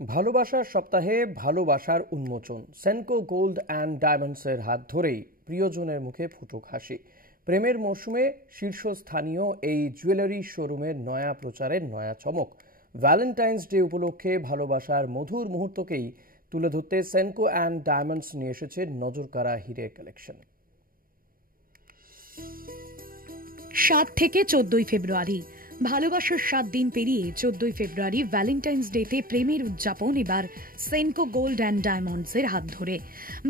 ভালোবাসার সপ্তাহে ভালোবাসার উন্মোচন। সেনকো গোল্ড অ্যান্ড ডায়মন্ডসের হাত ধরেই প্রিয়জনের মুখে ফুটুক হাসি। প্রেমের মরশুমে শীর্ষস্থানীয় এই জুয়েলারি শোরুমের নয়া প্রচারের নয়া চমক। ভ্যালেন্টাইন্স ডে উপলক্ষে ভালোবাসার মধুর মুহূর্তকেই তুলে ধরতে সেনকো অ্যান্ড ডায়মন্ডস নিয়ে এসেছে নজরকাড়া হীরের কালেকশন। 7 থেকে 14 ফেব্রুয়ারি ভালোবাসার 7 দিন পেরিয়ে 14 ফেব্রুয়ারি ভ্যালেন্টাইন্স ডেতে প্রেমের উদযাপন এবার সেনকো গোল্ড অ্যান্ড ডায়মন্ডসের হাত ধরে।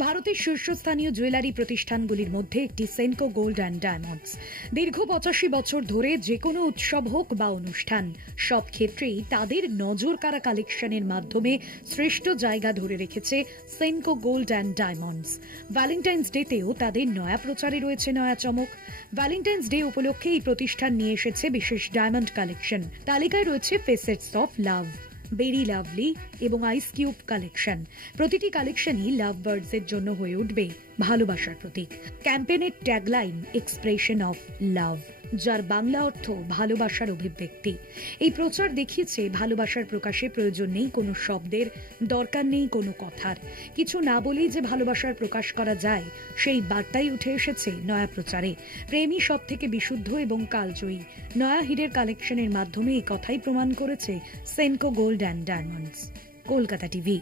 ভারতের শীর্ষস্থানীয় জুয়েলারি প্রতিষ্ঠানগুলির মধ্যে একটি সেনকো গোল্ড অ্যান্ড ডায়মন্ডস। দীর্ঘ 85 বছর ধরে যে কোনো উৎসব হোক বা অনুষ্ঠান, সব ক্ষেত্রেই তাদের নজরকাড়া কালেকশনের মাধ্যমে শ্রেষ্ঠ জায়গা ধরে রেখেছে Senco gold and diamonds. Valentine's ডেতেও তাদের নয়া প্রচারে রয়েছে নয়া চমক। ভ্যালেন্টাইন্স ডে উপলক্ষে এই প্রতিষ্ঠান নিয়ে এসেছে বিশেষ ডায়মন্ড কালেকশন। তালিকায় রয়েছে ফেসেটস অফ লাভ, বেরি লাভলি এবং আইস কিউব কালেকশন। প্রতিটি কালেকশনই লাভ বার্ডস এর জন্য হয়ে উঠবে ভালোবাসার প্রতীক। ক্যাম্পেইনের ট্যাগলাইন এক্সপ্রেশন অফ লাভ, যার বাংলা অর্থ ভালোবাসার অভিব্যক্তি। এই প্রচার দেখিয়েছে ভালোবাসার প্রকাশে প্রয়োজন নেই কোনো শব্দের, দরকার নেই কোনো কথার। কিছু না বলেই যে ভালোবাসার প্রকাশ করা যায়, সেই বার্তাই উঠে এসেছে নয়া প্রচারে। প্রেমই সব থেকে বিশুদ্ধ এবং কালজয়ী। নয়া হীরের কালেকশনের মাধ্যমে এই কথাই প্রমাণ করেছে Senco gold and diamonds. Kolkata TV.